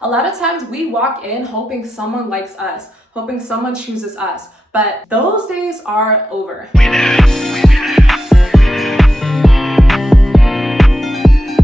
A lot of times we walk in hoping someone likes us, hoping someone chooses us, but those days are over.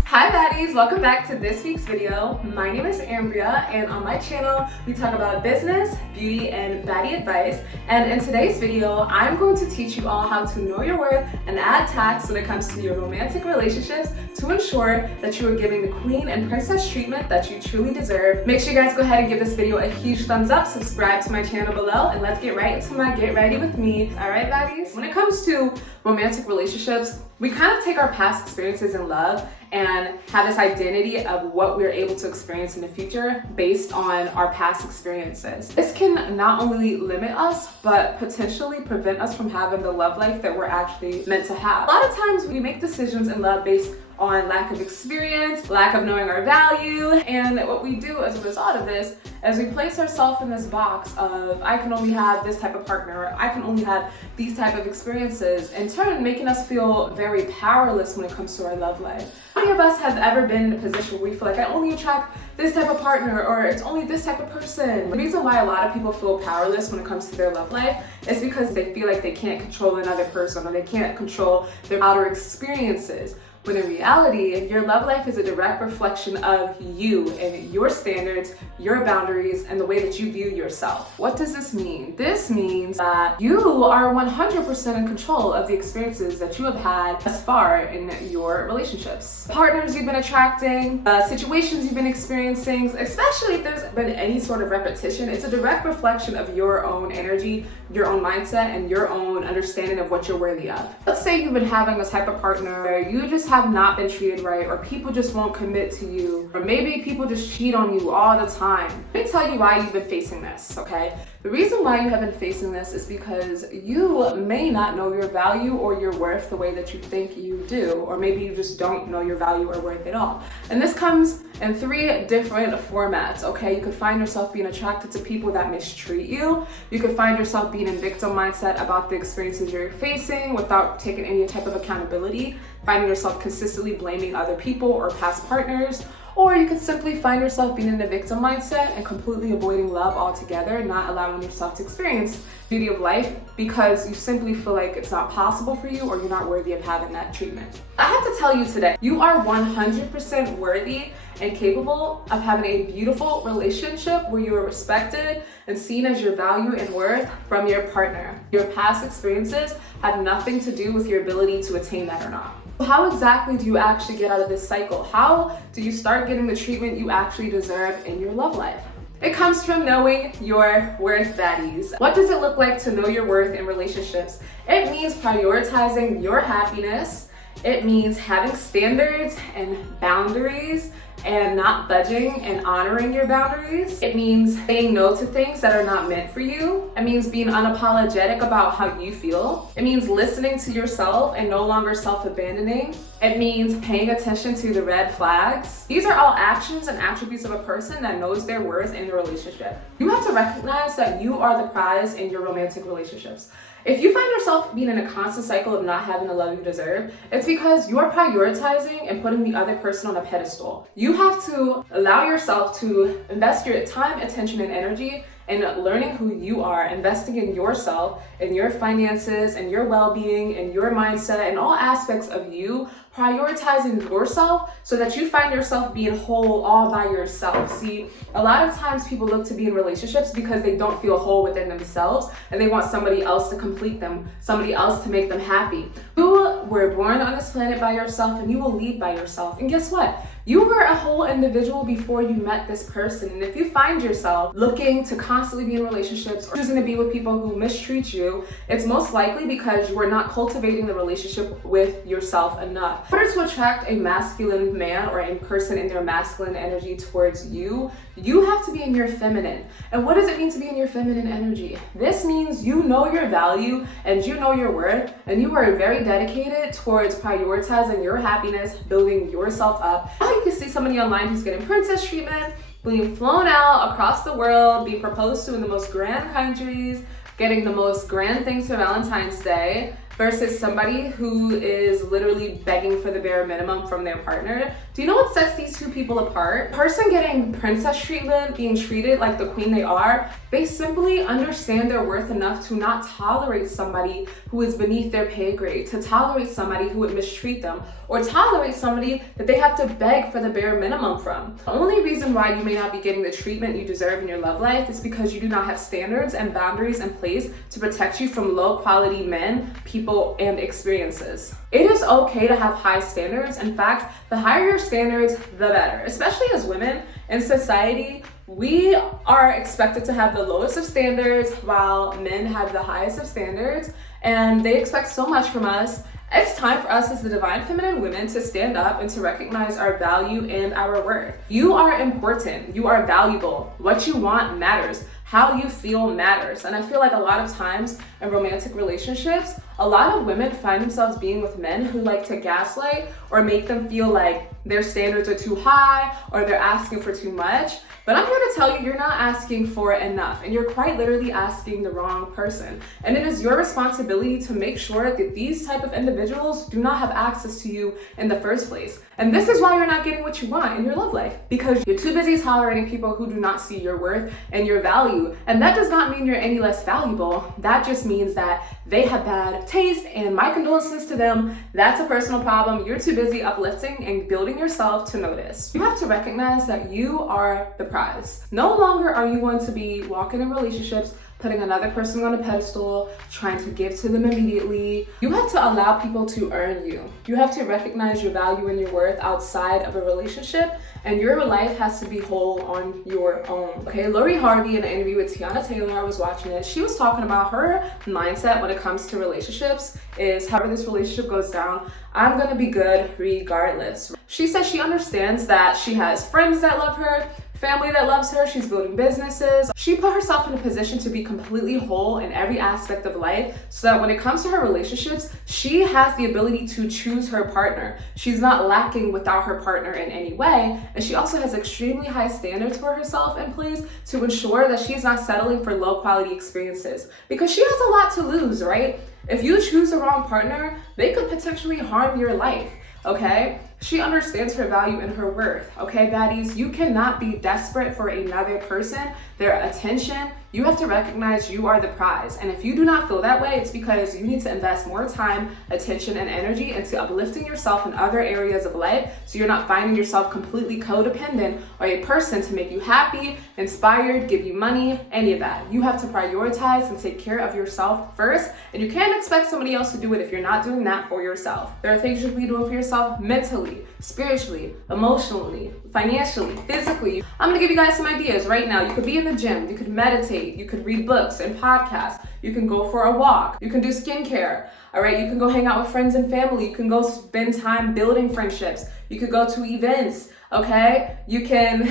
Hi baddies, welcome back to this week's video. My name is Ambria, and on my channel we talk about business, beauty, and baddie advice. And in today's video, I'm going to teach you all how to know your worth and add tax when it comes to your romantic relationships to ensure that you are giving the queen and princess treatment that you truly deserve. Make sure you guys go ahead and give this video a huge thumbs up, subscribe to my channel below, and let's get right into my get ready with me. All right, baddies? When it comes to romantic relationships, we kind of take our past experiences in love and have this identity of what we're able to experience in the future based on our past experiences. This can not only limit us, but potentially prevent us from having the love life that we're actually meant to have. A lot of times we make decisions in love based on lack of experience, lack of knowing our value, and what we do as a result of this is we place ourselves in this box of I can only have this type of partner, or I can only have these type of experiences, in turn making us feel very powerless when it comes to our love life. How many of us have ever been in a position where we feel like I only attract this type of partner, or it's only this type of person? The reason why a lot of people feel powerless when it comes to their love life is because they feel like they can't control another person, or they can't control their outer experiences. When in reality, your love life is a direct reflection of you and your standards, your boundaries, and the way that you view yourself. What does this mean? This means that you are 100% in control of the experiences that you have had thus far in your relationships. Partners you've been attracting, situations you've been experiencing, especially if there's been any sort of repetition, it's a direct reflection of your own energy, your own mindset, and your own understanding of what you're worthy of. Let's say you've been having a type of partner where you just have not been treated right, or people just won't commit to you, or maybe people just cheat on you all the time. Let me tell you why you've been facing this, okay? The reason why you have been facing this is because you may not know your value or your worth the way that you think you do, or maybe you just don't know your value or worth at all. And this comes in three different formats, okay? You could find yourself being attracted to people that mistreat you. You could find yourself being in victim mindset about the experiences you're facing without taking any type of accountability, finding yourself consistently blaming other people or past partners. Or you could simply find yourself being in the victim mindset and completely avoiding love altogether, not allowing yourself to experience the beauty of life because you simply feel like it's not possible for you, or you're not worthy of having that treatment. I have to tell you today, you are 100% worthy and capable of having a beautiful relationship where you are respected and seen as your value and worth from your partner. Your past experiences have nothing to do with your ability to attain that or not. How exactly do you actually get out of this cycle? How do you start getting the treatment you actually deserve in your love life? It comes from knowing your worth, baddies. What does it look like to know your worth in relationships? It means prioritizing your happiness. It means having standards and boundaries and not budging and honoring your boundaries. It means saying no to things that are not meant for you. It means being unapologetic about how you feel. It means listening to yourself and no longer self-abandoning. It means paying attention to the red flags. These are all actions and attributes of a person that knows their worth in the relationship. You have to recognize that you are the prize in your romantic relationships. If you find yourself being in a constant cycle of not having the love you deserve, it's because you're prioritizing and putting the other person on a pedestal. You have to allow yourself to invest your time, attention, and energy in learning who you are, investing in yourself and your finances and your well-being and your mindset and all aspects of you, prioritizing yourself so that you find yourself being whole all by yourself. See, a lot of times people look to be in relationships because they don't feel whole within themselves and they want somebody else to complete them, somebody else to make them happy. You were born on this planet by yourself and you will leave by yourself. And guess what? You were a whole individual before you met this person. And if you find yourself looking to constantly be in relationships or choosing to be with people who mistreat you, it's most likely because you are not cultivating the relationship with yourself enough. In order to attract a masculine man or a person in their masculine energy towards you, you have to be in your feminine. And what does it mean to be in your feminine energy? This means you know your value and you know your worth, and you are very dedicated towards prioritizing your happiness, building yourself up. Now you can see somebody online who's getting princess treatment, being flown out across the world, being proposed to in the most grand countries, getting the most grand things for Valentine's Day, versus somebody who is literally begging for the bare minimum from their partner. Do you know what sets these two people apart? Person getting princess treatment, being treated like the queen they are, they simply understand their worth enough to not tolerate somebody who is beneath their pay grade, to tolerate somebody who would mistreat them, or tolerate somebody that they have to beg for the bare minimum from. The only reason why you may not be getting the treatment you deserve in your love life is because you do not have standards and boundaries in place to protect you from low quality men, people, and experiences. It is okay to have high standards. In fact, the higher your standards, the better. Especially as women in society, we are expected to have the lowest of standards while men have the highest of standards, and they expect so much from us. It's time for us as the divine feminine women to stand up and to recognize our value and our worth. You are important. You are valuable. What you want matters. How you feel matters. And I feel like a lot of times in romantic relationships, a lot of women find themselves being with men who like to gaslight or make them feel like their standards are too high or they're asking for too much. But I'm here to tell you, you're not asking for enough, and you're quite literally asking the wrong person. And it is your responsibility to make sure that these type of individuals do not have access to you in the first place. And this is why you're not getting what you want in your love life, because you're too busy tolerating people who do not see your worth and your value. And that does not mean you're any less valuable. That just means that they have bad taste, and my condolences to them. That's a personal problem. You're too busy uplifting and building yourself to notice. You have to recognize that you are the prize. No longer are you going to be walking in relationships, putting another person on a pedestal, trying to give to them immediately. You have to allow people to earn you. You have to recognize your value and your worth outside of a relationship, and your life has to be whole on your own. Okay, Lori Harvey in an interview with Tiana Taylor, I was watching it, she was talking about her mindset when it comes to relationships is however this relationship goes down, I'm gonna be good regardless. She says she understands that she has friends that love her, family that loves her, she's building businesses. She put herself in a position to be completely whole in every aspect of life so that when it comes to her relationships, she has the ability to choose her partner. She's not lacking without her partner in any way, and she also has extremely high standards for herself in place to ensure that she's not settling for low quality experiences because she has a lot to lose, right? If you choose the wrong partner, they could potentially harm your life, okay? She understands her value and her worth, okay, baddies? You cannot be desperate for another person, their attention. You have to recognize you are the prize. And if you do not feel that way, it's because you need to invest more time, attention, and energy into uplifting yourself in other areas of life so you're not finding yourself completely codependent on a person to make you happy, inspired, give you money, any of that. You have to prioritize and take care of yourself first, and you can't expect somebody else to do it if you're not doing that for yourself. There are things you can be doing for yourself mentally, spiritually, emotionally, financially, physically. I'm gonna give you guys some ideas right now. You could be in the gym, you could meditate, you could read books and podcasts, you can go for a walk, you can do skincare, all right? You can go hang out with friends and family, you can go spend time building friendships, you could go to events, okay? You can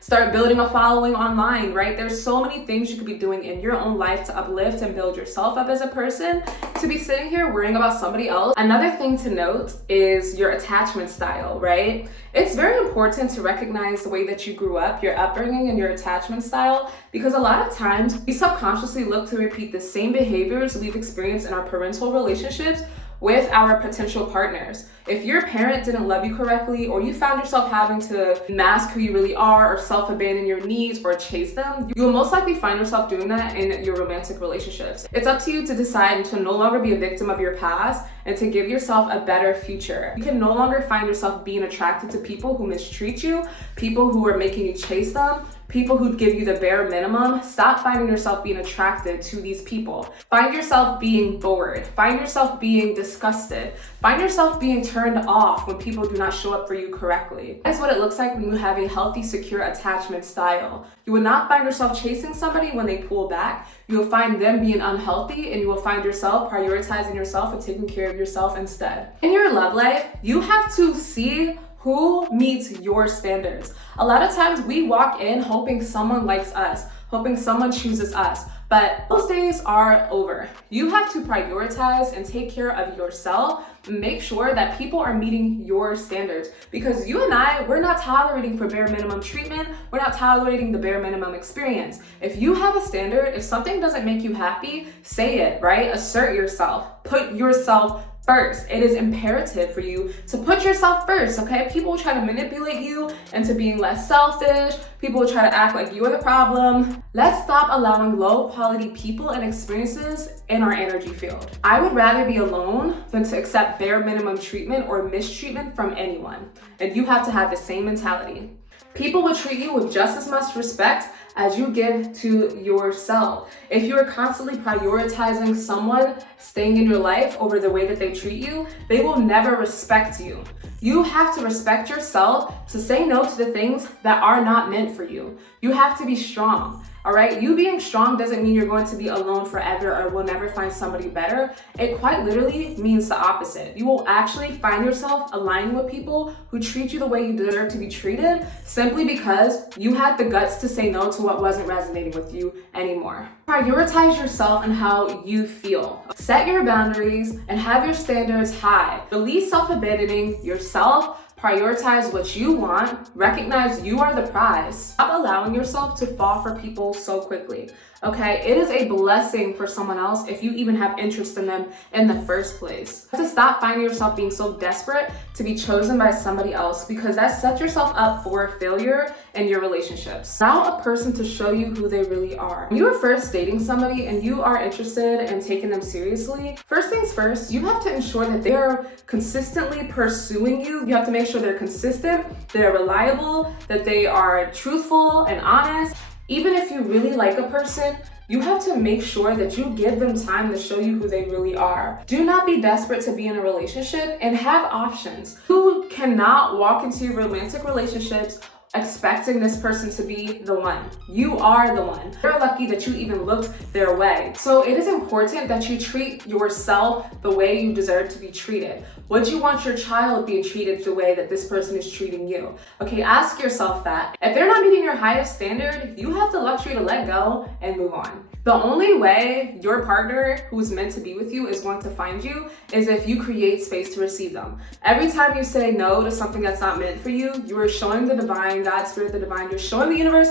start building a following online, right? There's so many things you could be doing in your own life to uplift and build yourself up as a person, to be sitting here worrying about somebody else. Another thing to note is your attachment style, right? It's very important to recognize the way that you grew up, your upbringing and your attachment style, because a lot of times we subconsciously look to repeat the same behaviors we've experienced in our parental relationships with our potential partners. If your parent didn't love you correctly, or you found yourself having to mask who you really are or self-abandon your needs or chase them, you will most likely find yourself doing that in your romantic relationships. It's up to you to decide to no longer be a victim of your past and to give yourself a better future. You can no longer find yourself being attracted to people who mistreat you, people who are making you chase them, people who give you the bare minimum. Stop finding yourself being attracted to these people. Find yourself being bored. Find yourself being disgusted. Find yourself being turned off when people do not show up for you correctly. That's what it looks like when you have a healthy, secure attachment style. You will not find yourself chasing somebody when they pull back. You will find them being unhealthy, and you will find yourself prioritizing yourself and taking care of yourself instead. In your love life, you have to see who meets your standards. A lot of times we walk in hoping someone likes us, hoping someone chooses us. But those days are over. You have to prioritize and take care of yourself. Make sure that people are meeting your standards, because you and we're not tolerating for bare minimum treatment. We're not tolerating the bare minimum experience. If you have a standard, if something doesn't make you happy, say it, right? Assert yourself. Put yourself first. It is imperative for you to put yourself first, okay? People will try to manipulate you into being less selfish. People will try to act like you're the problem. Let's stop allowing low quality people and experiences in our energy field. I would rather be alone than to accept bare minimum treatment or mistreatment from anyone. And you have to have the same mentality. People will treat you with just as much respect as you give to yourself. If you're constantly prioritizing someone staying in your life over the way that they treat you, they will never respect you. You have to respect yourself to say no to the things that are not meant for you. You have to be strong. All right, you being strong doesn't mean you're going to be alone forever or will never find somebody better. It quite literally means the opposite. You will actually find yourself aligning with people who treat you the way you deserve to be treated, simply because you had the guts to say no to what wasn't resonating with you anymore. Prioritize yourself and how you feel. Set your boundaries and have your standards high. Release self-abandoning yourself. Prioritize what you want. Recognize you are the prize. Stop allowing yourself to fall for people so quickly. Okay, it is a blessing for someone else if you even have interest in them in the first place. You have to stop finding yourself being so desperate to be chosen by somebody else, because that sets yourself up for failure in your relationships. Allow a person to show you who they really are. When you are first dating somebody and you are interested in taking them seriously, first things first, you have to ensure that they are consistently pursuing you. You have to make sure they're consistent, they're reliable, that they are truthful and honest. Even if you really like a person, you have to make sure that you give them time to show you who they really are. Do not be desperate to be in a relationship, and have options. You cannot walk into romantic relationships expecting this person to be the one. You are the one. You're lucky that you even looked their way. So it is important that you treat yourself the way you deserve to be treated. Would you want your child being treated the way that this person is treating you? Okay, ask yourself that. If they're not meeting your highest standard, you have the luxury to let go and move on. The only way your partner who's meant to be with you is going to find you is if you create space to receive them. Every time you say no to something that's not meant for you, you are showing the divine, God, Spirit, the divine, you're showing the universe,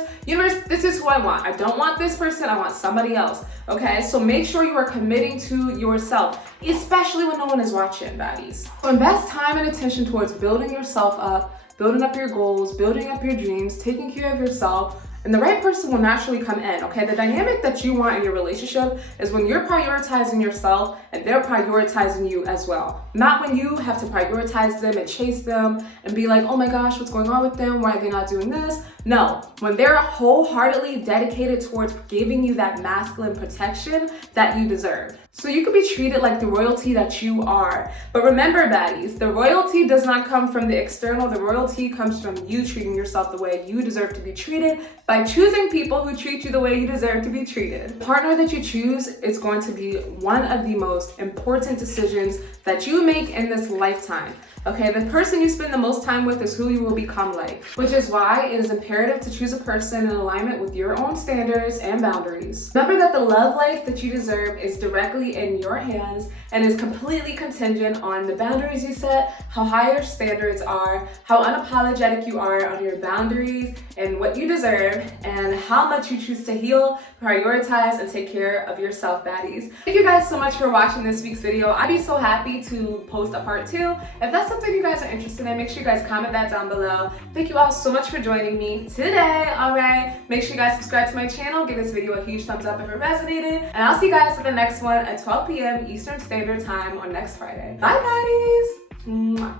this is who I want. I don't want this person, I want somebody else. Okay, so make sure you are committing to yourself, especially when no one is watching, baddies. So invest time and attention towards building yourself up, building up your goals, building up your dreams, taking care of yourself, and the right person will naturally come in, okay? The dynamic that you want in your relationship is when you're prioritizing yourself and they're prioritizing you as well. Not when you have to prioritize them and chase them and be like, oh my gosh, what's going on with them? Why are they not doing this? No, when they're wholeheartedly dedicated towards giving you that masculine protection that you deserve. So you could be treated like the royalty that you are. But remember, baddies, the royalty does not come from the external. The royalty comes from you treating yourself the way you deserve to be treated by choosing people who treat you the way you deserve to be treated. The partner that you choose is going to be one of the most important decisions that you make in this lifetime. Okay, the person you spend the most time with is who you will become like, which is why it is imperative to choose a person in alignment with your own standards and boundaries. Remember that the love life that you deserve is directly in your hands and is completely contingent on the boundaries you set, how high your standards are, how unapologetic you are on your boundaries and what you deserve, and how much you choose to heal, prioritize, and take care of yourself, baddies. Thank you guys so much for watching this week's video. I'd be so happy to post a part 2. If that's something you guys are interested in, make sure you guys comment that down below. Thank you all so much for joining me today. All right, make sure you guys subscribe to my channel, give this video a huge thumbs up if it resonated, and I'll see you guys at the next one at 12 p.m. Eastern Standard Time on next Friday. Bye, baddies. Mwah.